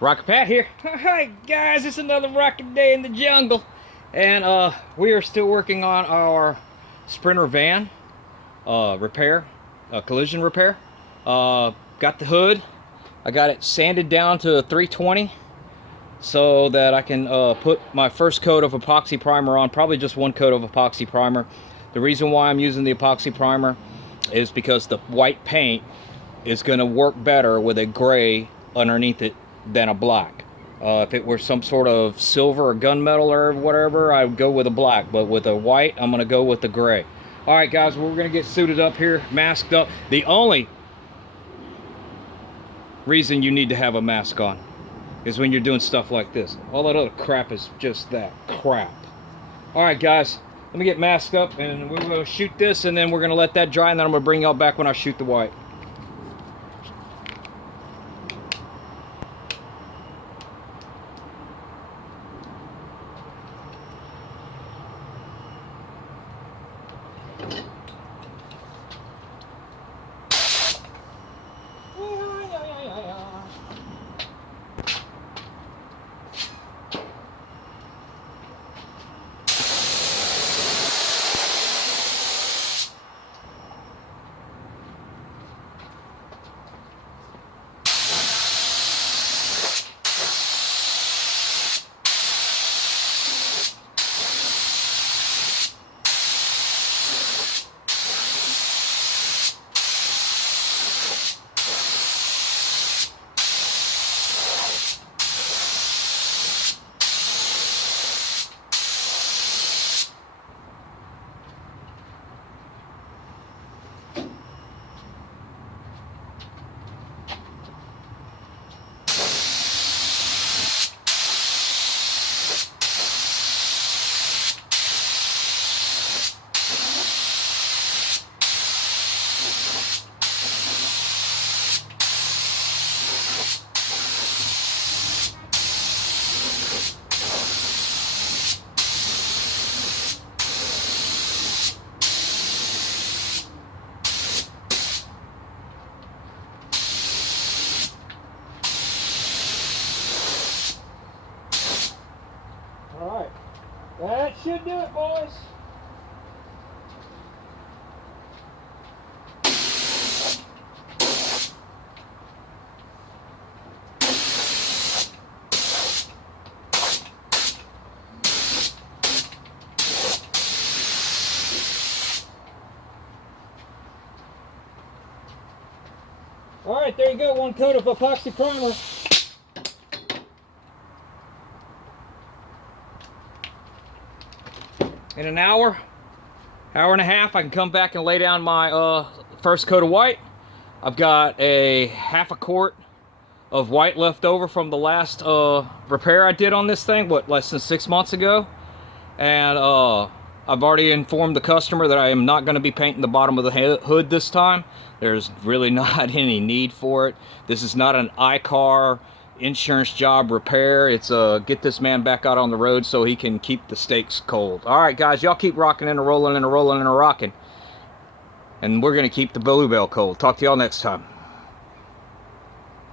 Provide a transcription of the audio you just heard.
Rocket Pat here. Hi guys, it's another rocket day in the jungle. And we are still working on our Sprinter van repair, collision repair. Got the hood. I got it sanded down to 320 so that I can put my first coat of epoxy primer on, probably just one coat of epoxy primer. The reason why I'm using the epoxy primer is because the white paint is going to work better with a gray underneath it than a black. If it were some sort of silver or gunmetal or whatever, I would go with a black, but with a white, I'm going to go with the gray. All right, guys, we're going to get suited up here, masked up. The only reason you need to have a mask on is when you're doing stuff like this. All that other crap is just that crap. All right, guys, let me get masked up, and we're going to shoot this, and then we're going to let that dry, and then I'm going to bring y'all back when I shoot the white. Alright, that should do it, boys. Alright, there you go, one coat of epoxy primer. In an hour and a half, I can come back and lay down my first coat of white. I've got a half a quart of white left over from the last repair I did on this thing, less than 6 months ago. And I've already informed the customer that I am not going to be painting the bottom of the hood this time. There's really not any need for it. This is not an iCar insurance job repair. It's get this man back out on the road so he can keep the steaks cold. All right, guys, y'all keep rocking and a rolling and a rolling and a rocking, and we're gonna keep the bluebell cold. Talk to y'all next time.